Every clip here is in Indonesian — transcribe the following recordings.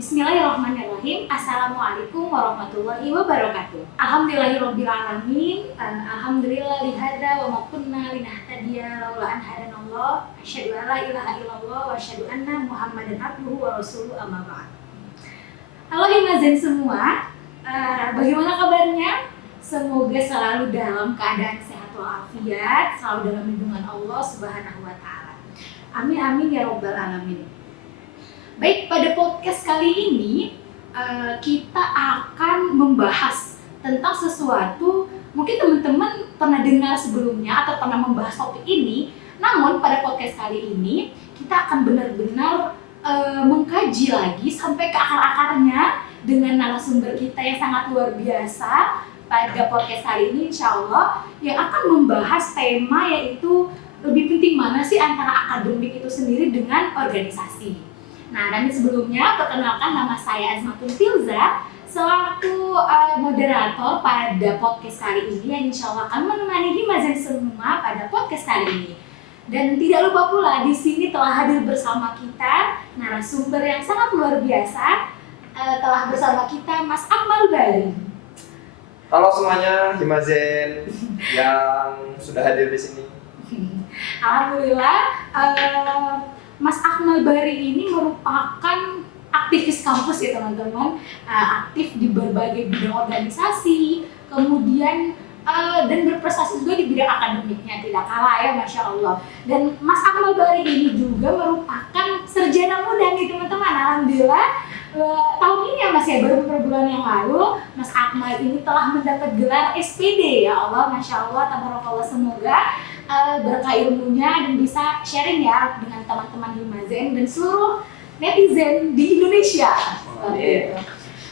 Bismillahirrahmanirrahim. Assalamualaikum warahmatullahi wabarakatuh. Alhamdulillahirrabbilalamin. Alhamdulillah lihada wa ma kunna linahtadiya laula an hadanallah. Asyhadu an la ilaha illallah wa asyhadu anna Muhammadan abduhu wa rasuluhu amma ba'd. Halo Himazen semua. Bagaimana kabarnya? Semoga selalu dalam keadaan sehat walafiat, selalu dalam lindungan Allah Subhanahu wa taala. Amin amin ya rabbal alamin. Baik, pada podcast kali ini kita akan membahas tentang sesuatu mungkin teman-teman pernah dengar sebelumnya atau pernah membahas topik ini. Namun pada podcast kali ini kita akan benar-benar mengkaji lagi sampai ke akar-akarnya dengan narasumber kita yang sangat luar biasa. Pada podcast kali ini insya Allah yang akan membahas tema yaitu lebih penting mana sih antara akademik itu sendiri dengan organisasi. Nah, dan sebelumnya perkenalkan nama saya Azmatun Filza selaku moderator pada podcast kali ini yang insya Allah akan menemani Himazen semua pada podcast kali ini. Dan tidak lupa pula di sini telah hadir bersama kita narasumber yang sangat luar biasa, telah bersama kita Mas Akmal Bari. Halo semuanya, Himazen yang sudah hadir di sini. Alhamdulillah. Mas Akmal Bari ini merupakan aktivis kampus ya teman-teman, aktif di berbagai bidang organisasi, kemudian dan berprestasi juga di bidang akademiknya, tidak kalah ya Masya Allah. Dan Mas Akmal Bari ini juga merupakan sarjana muda nih teman-teman, alhamdulillah. Tahun ini ya Mas ya, baru beberapa bulan yang lalu Mas Akmal ini telah mendapat gelar SPD ya Allah, Masya Allah, tabarakallah, semoga berkah ilmunya dan bisa sharing ya dengan teman-teman Himazen dan seluruh netizen di Indonesia.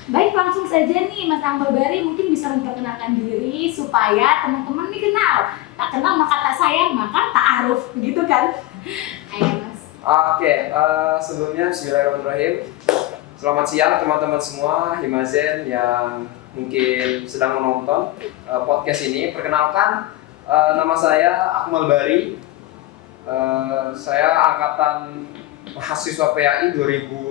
Baik, langsung saja nih Mas Akmal Bari mungkin bisa memperkenalkan diri supaya teman-teman nih kenal. Tak kenal maka tak sayang, maka ta'aruf, gitu kan? Ayo Mas. Oke, sebelumnya Bismillahirrahmanirrahim. Selamat siang teman-teman semua Himazen yang mungkin sedang menonton podcast ini. Perkenalkan, nama saya Akmal Bari. Saya angkatan mahasiswa PAI 2018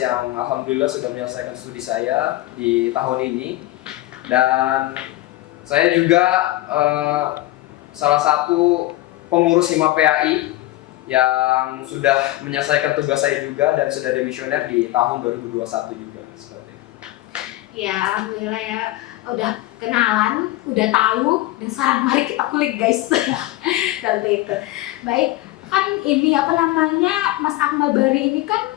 yang alhamdulillah sudah menyelesaikan studi saya di tahun ini. Dan saya juga salah satu pengurus Hima PAI yang sudah menyelesaikan tugas saya juga dan sudah demisioner di tahun 2021 juga seperti itu. Ya, alhamdulillah ya. Udah kenalan, udah tahu, dan sekarang mari kita kulik guys. Seperti itu. Baik, kan ini apa namanya, Mas Akmal Bari ini kan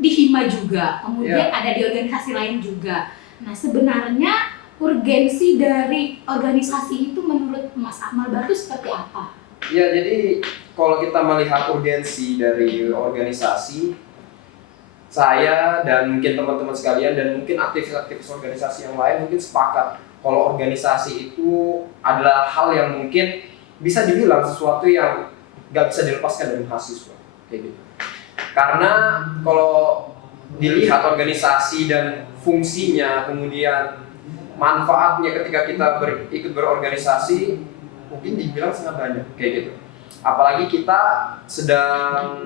di Hima juga, kemudian ada di organisasi lain juga. Nah, sebenarnya urgensi dari organisasi itu menurut Mas Akmal Bari itu seperti apa? Ya, jadi kalau kita melihat urgensi dari organisasi, saya dan mungkin teman-teman sekalian dan mungkin aktivis-aktivis organisasi yang lain mungkin sepakat kalau organisasi itu adalah hal yang mungkin bisa dibilang sesuatu yang gak bisa dilepaskan dari mahasiswa kayak gitu. Karena kalau dilihat organisasi dan fungsinya, kemudian manfaatnya ketika kita ikut berorganisasi mungkin dibilang sangat banyak kayak gitu. Apalagi kita sedang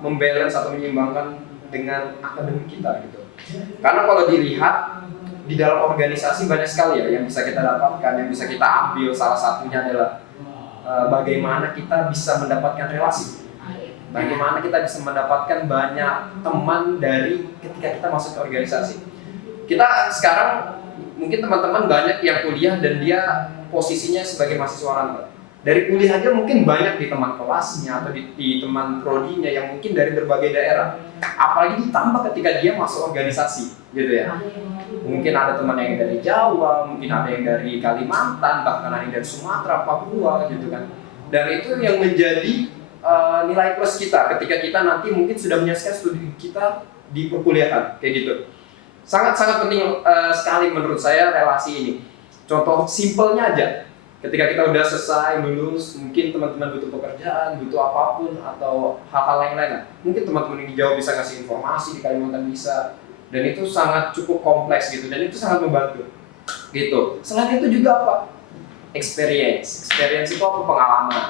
membalance atau menyeimbangkan dengan akademik kita gitu. Karena kalau dilihat di dalam organisasi banyak sekali ya yang bisa kita dapatkan, yang bisa kita ambil. Salah satunya adalah bagaimana kita bisa mendapatkan relasi, bagaimana kita bisa mendapatkan banyak teman dari ketika kita masuk ke organisasi. Kita sekarang mungkin teman-teman banyak yang kuliah dan dia posisinya sebagai mahasiswa rantau. Dari kuliah aja mungkin banyak di teman kelasnya atau di teman prodinya yang mungkin dari berbagai daerah. Apalagi ditambah ketika dia masuk organisasi, gitu ya. Mungkin ada teman yang dari Jawa, mungkin ada yang dari Kalimantan, bahkan ada yang dari Sumatera, Papua, gitu kan. Dan itu yang menjadi nilai plus kita ketika kita nanti mungkin sudah menyelesaikan studi kita di perkuliahan, kayak gitu. Sangat-sangat penting sekali menurut saya relasi ini. Contoh simpelnya aja. Ketika kita udah selesai lulus, mungkin teman-teman butuh pekerjaan, butuh apapun atau hal-hal lain-lain. Mungkin teman-teman yang di Jawa bisa ngasih informasi, di Kalimantan bisa, dan itu sangat cukup kompleks gitu, dan itu sangat membantu gitu. Selain itu juga apa? experience. Experience itu apa? Pengalaman.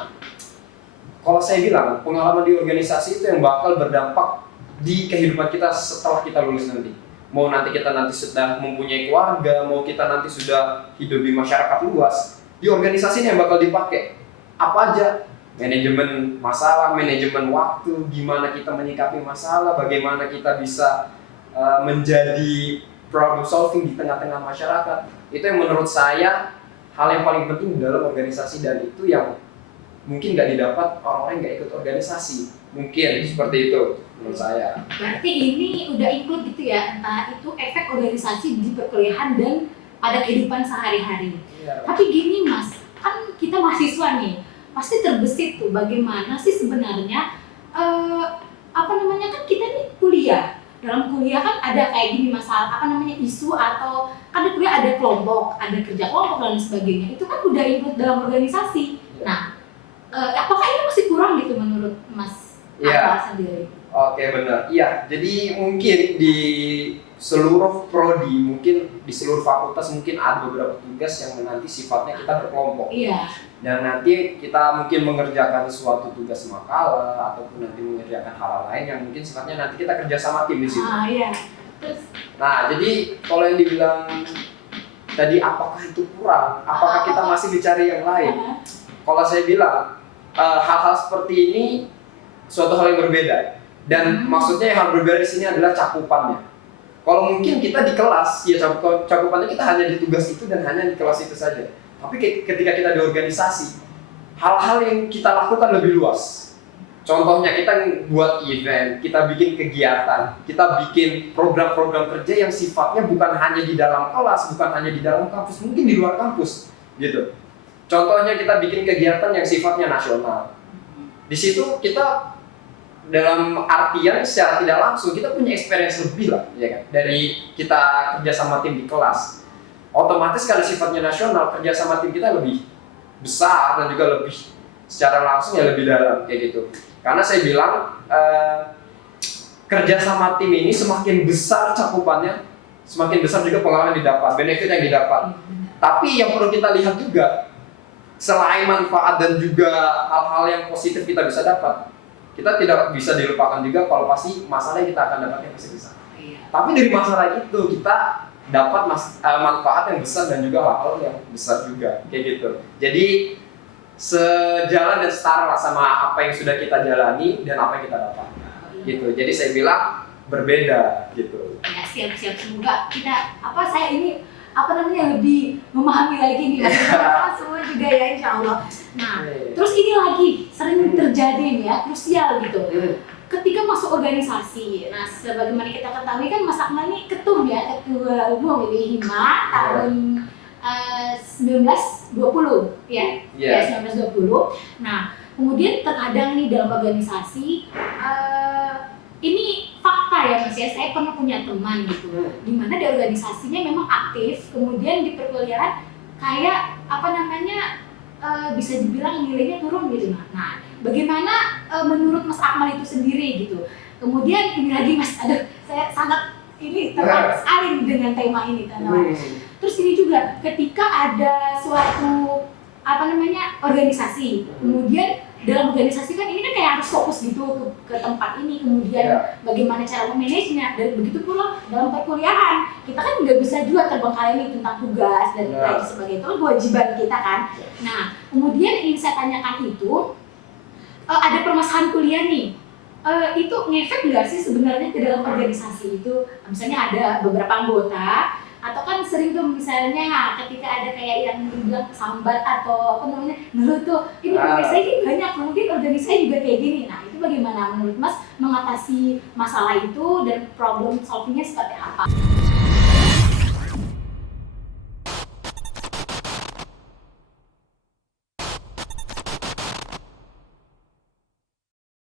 Kalau saya bilang, pengalaman di organisasi itu yang bakal berdampak di kehidupan kita setelah kita lulus nanti. Mau nanti kita nanti sudah mempunyai keluarga, mau kita nanti sudah hidup di masyarakat luas, di organisasi ini yang bakal dipakai. Apa aja? Manajemen masalah, manajemen waktu, gimana kita menyikapi masalah, bagaimana kita bisa menjadi problem solving di tengah-tengah masyarakat. Itu yang menurut saya hal yang paling penting dalam organisasi, dan itu yang mungkin nggak didapat orang-orang yang nggak ikut organisasi. Mungkin seperti itu menurut saya. Berarti ini udah include gitu ya, entah itu efek organisasi di perkuliahan dan pada kehidupan sehari-hari. Iya. Tapi gini Mas, kan kita mahasiswa nih, pasti terbesit tuh bagaimana sih sebenarnya kan kita nih kuliah. Dalam kuliah kan ada kayak gini masalah isu, atau kan di kuliah ada kelompok, ada kerja kelompok dan sebagainya. Itu kan udah include dalam organisasi. Nah, apakah ini masih kurang gitu menurut Mas Akmal sendiri? Oke, benar. Iya, jadi mungkin di seluruh prodi, mungkin di seluruh fakultas mungkin ada beberapa tugas yang nanti sifatnya kita berkelompok. Iya. Dan nanti kita mungkin mengerjakan suatu tugas makalah ataupun nanti mengerjakan hal lain yang mungkin sifatnya nanti kita kerja sama tim di situ. Iya. Terus, nah, jadi kalau yang dibilang tadi apakah itu kurang? Apakah kita masih dicari yang lain? Kalau saya bilang hal-hal seperti ini suatu hal yang berbeda. Dan maksudnya yang hal berbeda di sini adalah cakupannya. Kalau mungkin kita di kelas, ya cakupannya kita hanya di tugas itu dan hanya di kelas itu saja. Tapi ketika kita di organisasi, hal-hal yang kita lakukan lebih luas. Contohnya kita buat event, kita bikin kegiatan, kita bikin program-program kerja yang sifatnya bukan hanya di dalam kelas, bukan hanya di dalam kampus, mungkin di luar kampus, gitu. Contohnya kita bikin kegiatan yang sifatnya nasional. Di situ kita dalam artian secara tidak langsung kita punya experience lebih lah, ya kan? Dari kita kerja sama tim di kelas. Otomatis kalau sifatnya nasional, kerja sama tim kita lebih besar dan juga lebih secara langsung ya lebih dalam kayak gitu. Karena saya bilang kerja sama tim ini semakin besar cakupannya, semakin besar juga pengalaman yang didapat, benefit yang didapat. Tapi yang perlu kita lihat juga, selain manfaat dan juga hal-hal yang positif kita bisa dapat, kita tidak bisa dilupakan juga kalau pasti masalah yang kita akan dapatnya pasti besar. Tapi dari masalah itu kita dapat manfaat yang besar dan juga hal-hal yang besar juga kayak gitu. Jadi sejalan dan setara lah sama apa yang sudah kita jalani dan apa yang kita dapat gitu. Jadi saya bilang berbeda gitu. Ya, siap-siap, semoga kita saya ini lebih memahami lagi nih semua juga ya, insya Allah. Nah, terus ini lagi sering terjadi nih ya, krusial gitu. Ketika masuk organisasi, nah sebagaimana kita ketahui kan Mas Akmal ini ketua umum ini Hima tahun 1920 ya, ya 1920. Nah, kemudian terkadang nih dalam organisasi ini fakta ya Mas ya, saya pernah punya teman gitu, dimana di organisasinya memang aktif, kemudian di perkuliahan kayak bisa dibilang nilainya turun gitu. Nah, bagaimana menurut Mas Akmal itu sendiri gitu? Kemudian ini lagi Mas, saya sangat tertarik sekali dengan tema ini teman-teman. Terus ini juga ketika ada suatu organisasi, kemudian dalam organisasi kan ini kan kayak harus fokus gitu ke tempat ini, kemudian bagaimana cara memanagenya, dan begitu pula dalam perkuliahan kita kan nggak bisa juga terbengkalai tentang tugas dan lain sebagainya, itu kan kewajiban kita kan. Nah, kemudian yang saya tanyakan itu ada permasalahan kuliah nih, itu ngefek nggak sih sebenarnya ke dalam organisasi itu? Misalnya ada beberapa anggota, atau kan sering tuh misalnya ketika ada kayak yang dibilang sambat atau ngeluh tuh, ini organisasi ini banyak, mungkin organisasi juga kayak gini. Nah, itu bagaimana menurut Mas mengatasi masalah itu dan problem solvingnya seperti apa?